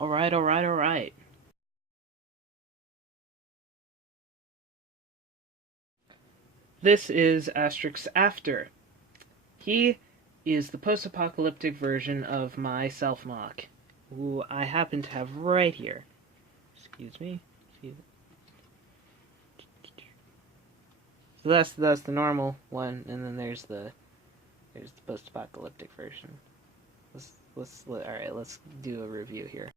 Alright, alright, alright. This is Astorix After. He is the post-apocalyptic version of my self-mock, who I happen to have right here. Excuse me. So that's the normal one, and then there's the post-apocalyptic version. Let's do a review here.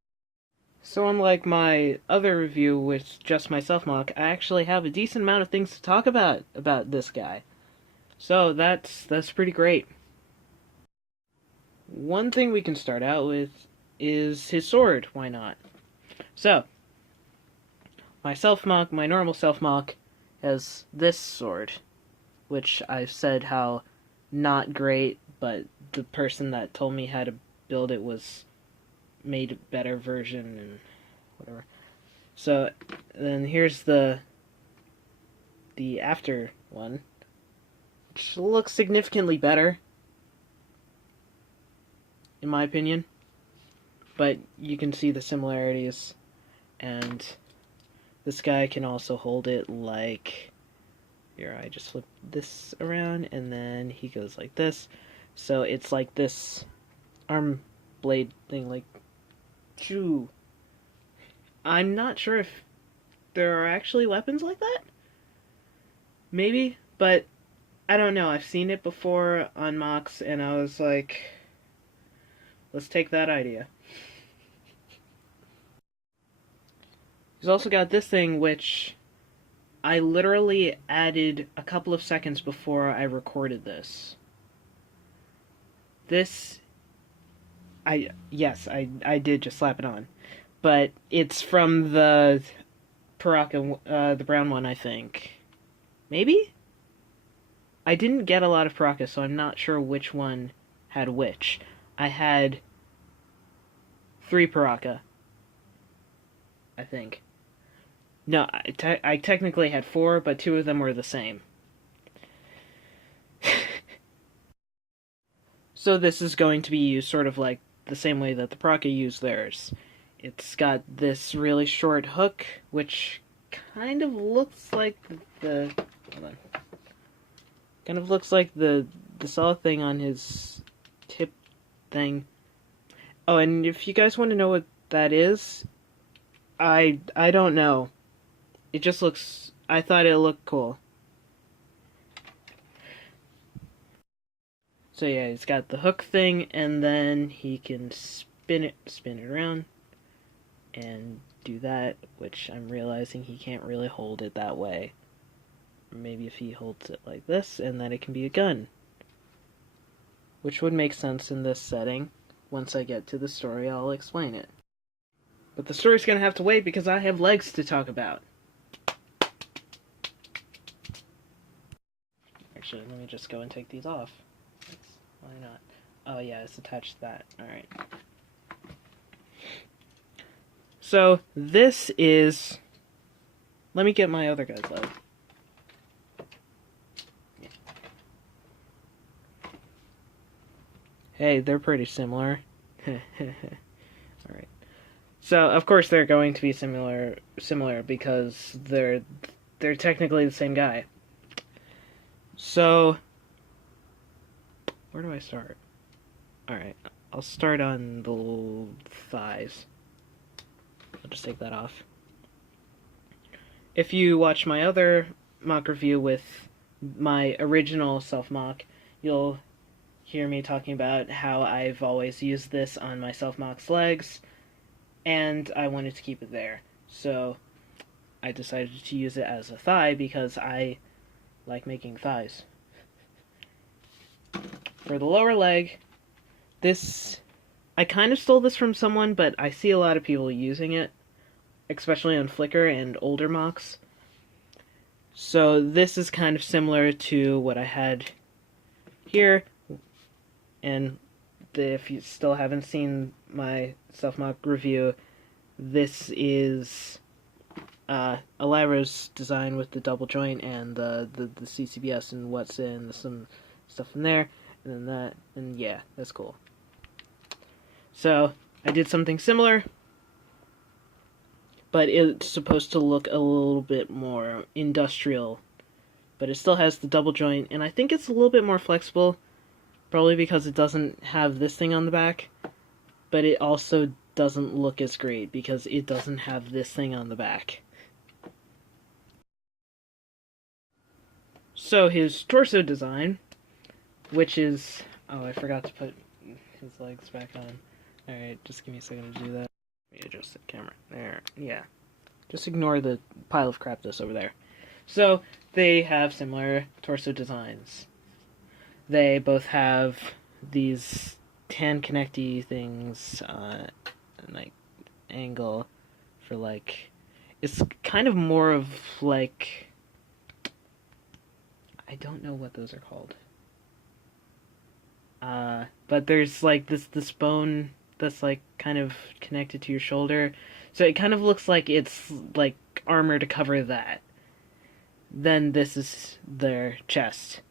So unlike my other review with just my self-mock, I actually have a decent amount of things to talk about this guy. So that's pretty great. One thing we can start out with is his sword. Why not? So, my normal self-mock, has this sword, which I've said how not great, but the person that told me how to build it made a better version and whatever. So then here's the after one, which looks significantly better, in my opinion. But you can see the similarities, and this guy can also hold it like, here, I just flip this around, and then he goes like this. So it's like this arm blade thing, like, choo. I'm not sure if there are actually weapons like that. Maybe, but I don't know. I've seen it before on MOCs, and I was like, let's take that idea. He's also got this thing, which I literally added a couple of seconds before I recorded this. I did just slap it on. But it's from the Paraka, the brown one, I think. Maybe? I didn't get a lot of Paraka, so I'm not sure which one had which. I had 3 Paraka, I think. No, I technically had 4, but 2 of them were the same. So this is going to be used sort of like the same way that the Paraka used theirs. It's got this really short hook, which kind of looks like hold on. Kind of looks like the saw thing on his tip thing. Oh, and if you guys want to know what that is, I don't know. It just looks, I thought it looked cool. So yeah, he's got the hook thing, and then he can spin it around, and do that, which I'm realizing he can't really hold it that way. Maybe if he holds it like this, and then it can be a gun. Which would make sense in this setting. Once I get to the story, I'll explain it. But the story's gonna have to wait because I have legs to talk about. Actually, let me just go and take these off. Why not? Oh yeah, it's attached to that. Alright. So, this is... Let me get my other guy's leg. Yeah. Hey, they're pretty similar. Alright. So, of course they're going to be similar because they're technically the same guy. So, where do I start? Alright, I'll start on the thighs. I'll just take that off. If you watch my other mock review with my original self-mock, you'll hear me talking about how I've always used this on my self-mock's legs, and I wanted to keep it there. So I decided to use it as a thigh because I like making thighs. For the lower leg, I kind of stole this from someone, but I see a lot of people using it, especially on Flickr and older MOCs. So this is kind of similar to what I had here, and if you still haven't seen my self-mock review, this is Elabra's design with the double joint and the CCBS and what's in, some stuff in there, and then that, and yeah, that's cool. So, I did something similar, but it's supposed to look a little bit more industrial. But it still has the double joint, and I think it's a little bit more flexible, probably because it doesn't have this thing on the back, but it also doesn't look as great because it doesn't have this thing on the back. So his torso design, which is... Oh, I forgot to put his legs back on. Alright, just give me a second to do that. Let me adjust the camera. There, yeah. Just ignore the pile of crap that's over there. So, they have similar torso designs. They both have these tan connecty things, like, angle for, like... It's kind of more of, like... I don't know what those are called. But there's, like, this bone that's, like, kind of connected to your shoulder. So it kind of looks like it's, like, armor to cover that. Then this is their chest,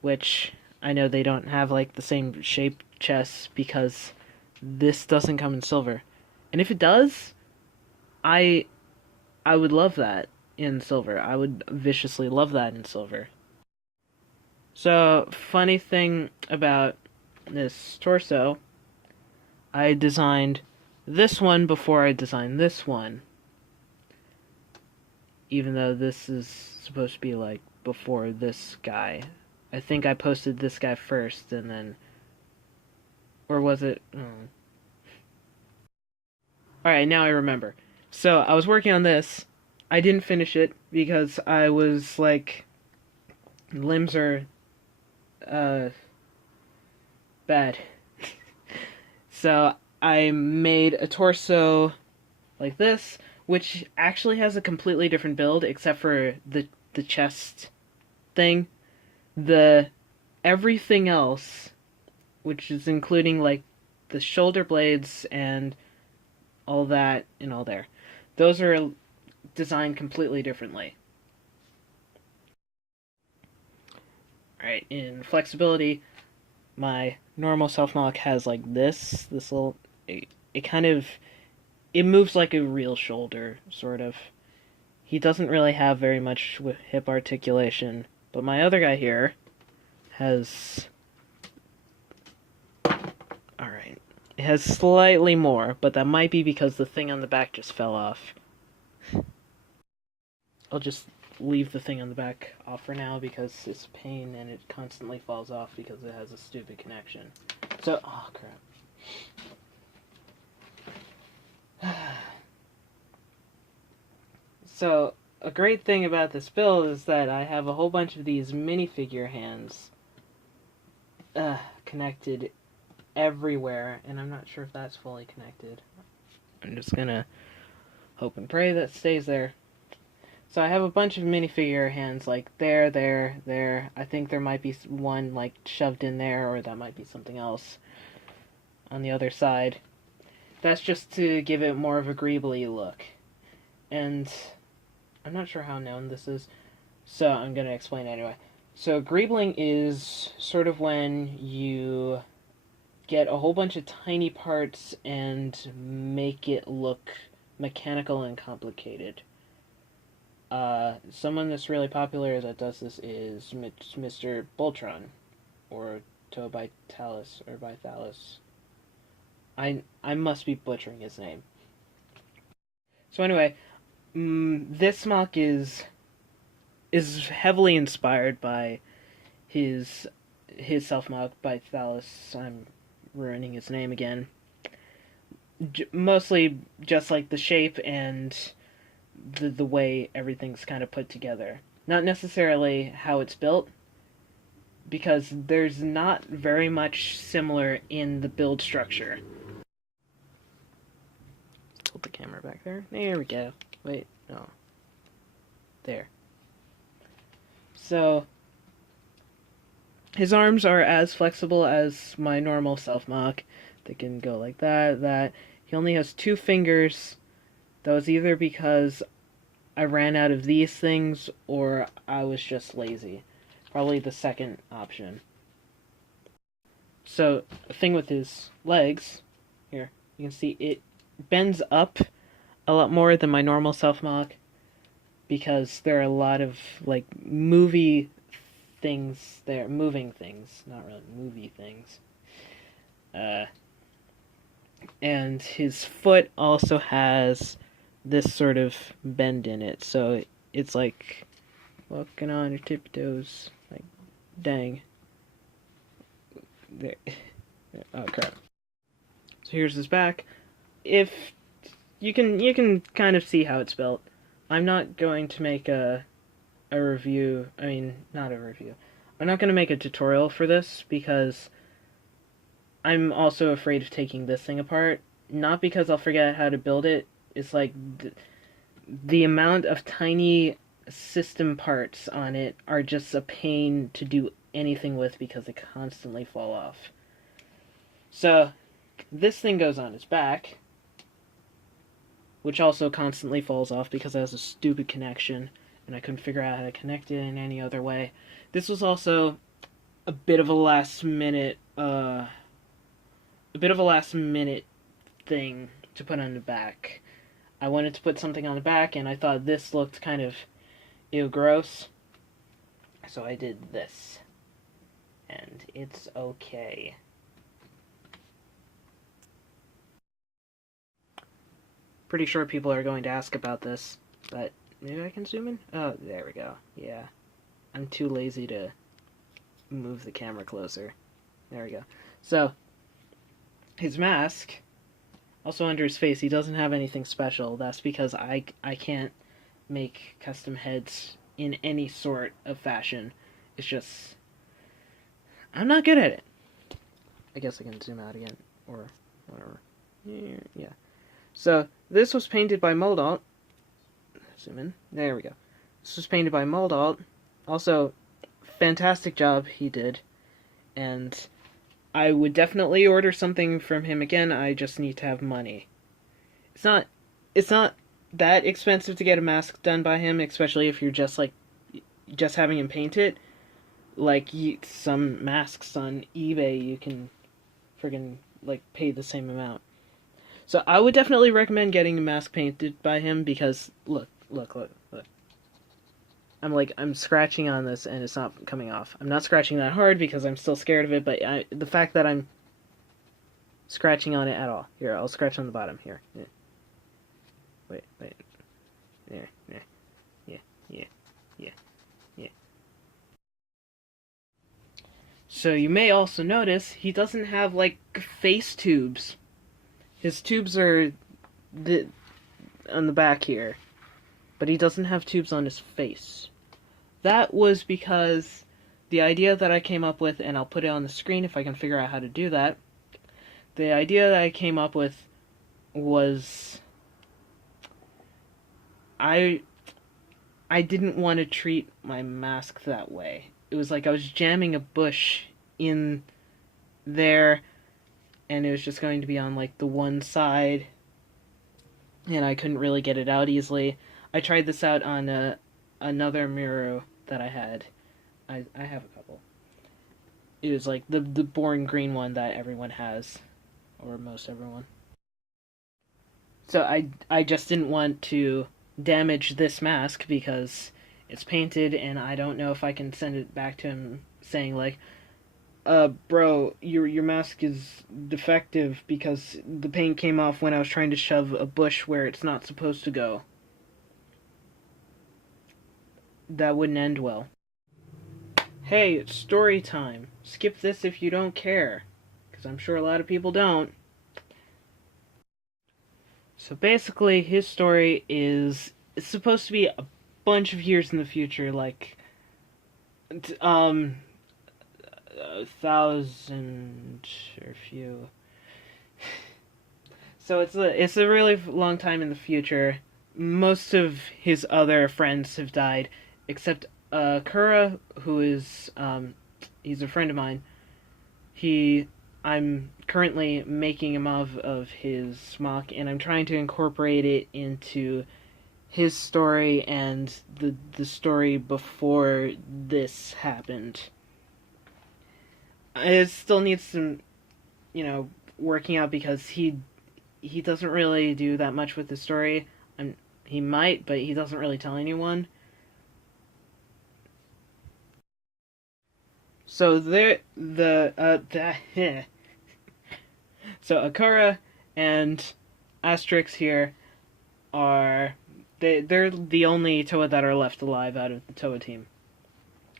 which I know they don't have, like, the same shaped chests because this doesn't come in silver. And if it does, I would love that in silver. I would viciously love that in silver. So, funny thing about this torso, I designed this one before I designed this one. Even though this is supposed to be, like, before this guy. I think I posted this guy first, and then... Or was it... Oh. Alright, now I remember. So, I was working on this. I didn't finish it, because I was, like... Limbs are... bad. So, I made a torso like this, which actually has a completely different build, except for the chest thing. Everything else, which is including, like, the shoulder blades and all that and all there, those are designed completely differently. Alright, in flexibility, my normal self-MOC has, like, this little... It kind of... It moves like a real shoulder, sort of. He doesn't really have very much hip articulation, but my other guy here has... Alright. It has slightly more, but that might be because the thing on the back just fell off. I'll just leave the thing on the back off for now because it's a pain and it constantly falls off because it has a stupid connection. So, oh crap. So, a great thing about this build is that I have a whole bunch of these minifigure hands connected everywhere, and I'm not sure if that's fully connected. I'm just gonna hope and pray that stays there. So I have a bunch of minifigure hands, like there, there, there. I think there might be one, like, shoved in there, or that might be something else on the other side. That's just to give it more of a Greebly look. And I'm not sure how known this is, so I'm going to explain anyway. So Greebling is sort of when you get a whole bunch of tiny parts and make it look mechanical and complicated. Someone that's really popular that does this is Mr. Boltron, or Tobitalis, or Bithalis. I must be butchering his name. So anyway, this MOC is heavily inspired by his self-MOC by Bithalis. I'm ruining his name again. Mostly just like the shape and the way everything's kind of put together. Not necessarily how it's built, because there's not very much similar in the build structure. Tilt the camera back there. There we go. Wait, no. There. So, his arms are as flexible as my normal self-MOC. They can go like that. He only has 2 fingers. That was either because I ran out of these things, or I was just lazy. Probably the second option. So, the thing with his legs, here, you can see it bends up a lot more than my normal self-mock, because there are a lot of, like, movie things there. Moving things, not really movie things. And his foot also has this sort of bend in it, so it's like walking on your tiptoes. Like, dang. There. Oh crap. So here's his back. If you can kind of see how it's built. I'm not going to make a review. I mean, not a review. I'm not going to make a tutorial for this because I'm also afraid of taking this thing apart. Not because I'll forget how to build it. It's like the amount of tiny system parts on it are just a pain to do anything with because they constantly fall off. So this thing goes on its back, which also constantly falls off because it has a stupid connection, and I couldn't figure out how to connect it in any other way. This was also a bit of a last minute thing to put on the back. I wanted to put something on the back, and I thought this looked kind of gross, so I did this, and it's okay. Pretty sure people are going to ask about this, but maybe I can zoom in? Oh, there we go. Yeah. I'm too lazy to move the camera closer. There we go. So, his mask, also under his face, he doesn't have anything special. That's because I can't make custom heads in any sort of fashion. It's just, I'm not good at it. I guess I can zoom out again, or whatever. Yeah. So, this was painted by Moldalt. Zoom in. There we go. This was painted by Moldalt. Also, fantastic job he did. And I would definitely order something from him again. I just need to have money. It's not that expensive to get a mask done by him, especially if you're just having him paint it. Like some masks on eBay, you can friggin' pay the same amount. So I would definitely recommend getting a mask painted by him because look. I'm scratching on this and it's not coming off. I'm not scratching that hard because I'm still scared of it, but the fact that I'm scratching on it at all. Here, I'll scratch on the bottom here. Yeah. Wait. Yeah. So you may also notice he doesn't have face tubes. His tubes are on the back here, but he doesn't have tubes on his face. That was because the idea that I came up with, and I'll put it on the screen if I can figure out how to do that. The idea that I came up with was I didn't want to treat my mask that way. It was like I was jamming a bush in there, and it was just going to be on the one side, and I couldn't really get it out easily. I tried this out on another mirror that I had. I have a couple. It was the boring green one that everyone has, or most everyone. So I just didn't want to damage this mask because it's painted, and I don't know if I can send it back to him saying bro, your mask is defective because the paint came off when I was trying to shove a bush where it's not supposed to go. That wouldn't end well. Hey, it's story time. Skip this if you don't care, because I'm sure a lot of people don't. So basically, his story it's supposed to be a bunch of years in the future, 1,000 or few. So it's a really long time in the future. Most of his other friends have died, except Kura, who is he's a friend of mine. I'm currently making a MOC of his MOC, and I'm trying to incorporate it into his story and the story before this happened. It still needs some, working out because he he doesn't really do that much with the story. He might, but he doesn't really tell anyone. So so Akura and Astorix here they're the only Toa that are left alive out of the Toa team.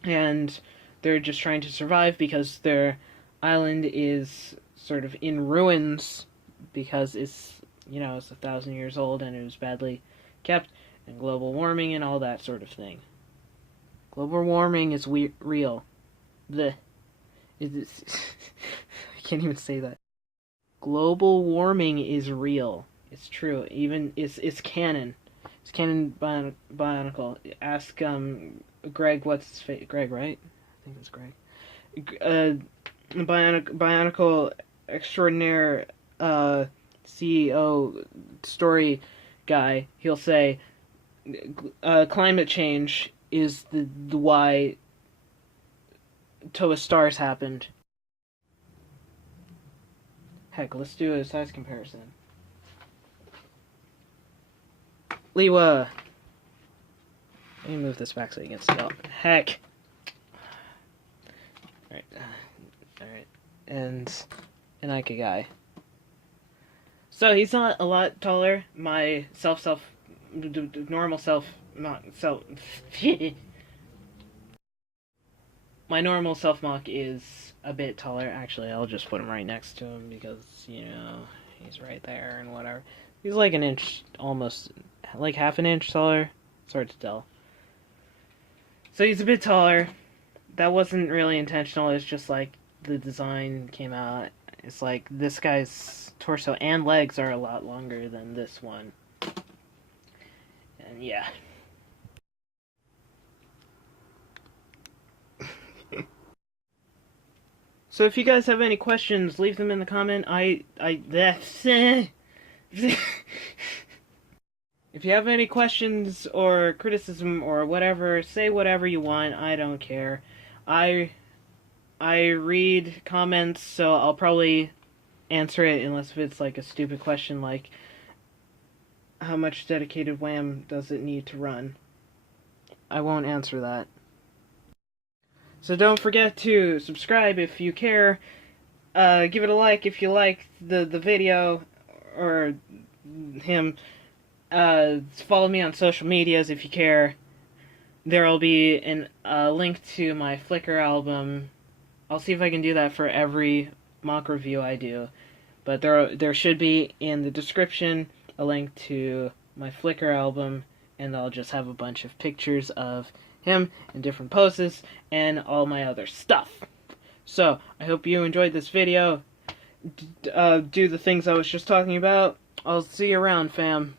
And they're just trying to survive because their island is sort of in ruins because it's 1,000 years old and it was badly kept, and global warming and all that sort of thing. Global warming is real. I can't even say that. Global warming is real. It's true. Even it's canon. It's canon bionicle. Ask Greg, what's his face? Greg, right? I think it's Greg. Bionicle extraordinaire CEO story guy. He'll say climate change is the why Toa stars happened. Heck, let's do a size comparison. Liwa! Let me move this back so you can see. Oh, heck! Alright. Alright. And Ika guy. So he's not a lot taller. My normal self, not self. My normal self MOC is a bit taller. Actually, I'll just put him right next to him because, he's right there and whatever. He's like an inch, almost, like half an inch taller. It's hard to tell. So he's a bit taller. That wasn't really intentional. It's just like the design came out. It's like this guy's torso and legs are a lot longer than this one. And yeah. So if you guys have any questions, leave them in the comment. If you have any questions or criticism or whatever, say whatever you want. I don't care. I read comments, so I'll probably answer it unless if it's like a stupid question like how much dedicated WAM does it need to run? I won't answer that. So don't forget to subscribe if you care. Give it a like if you like the video or him. Follow me on social medias if you care. There will be a link to my Flickr album. I'll see if I can do that for every MOC review I do. But there should be in the description a link to my Flickr album, and I'll just have a bunch of pictures of him in different poses and all my other stuff. So, I hope you enjoyed this video. Do the things I was just talking about. I'll see you around, fam.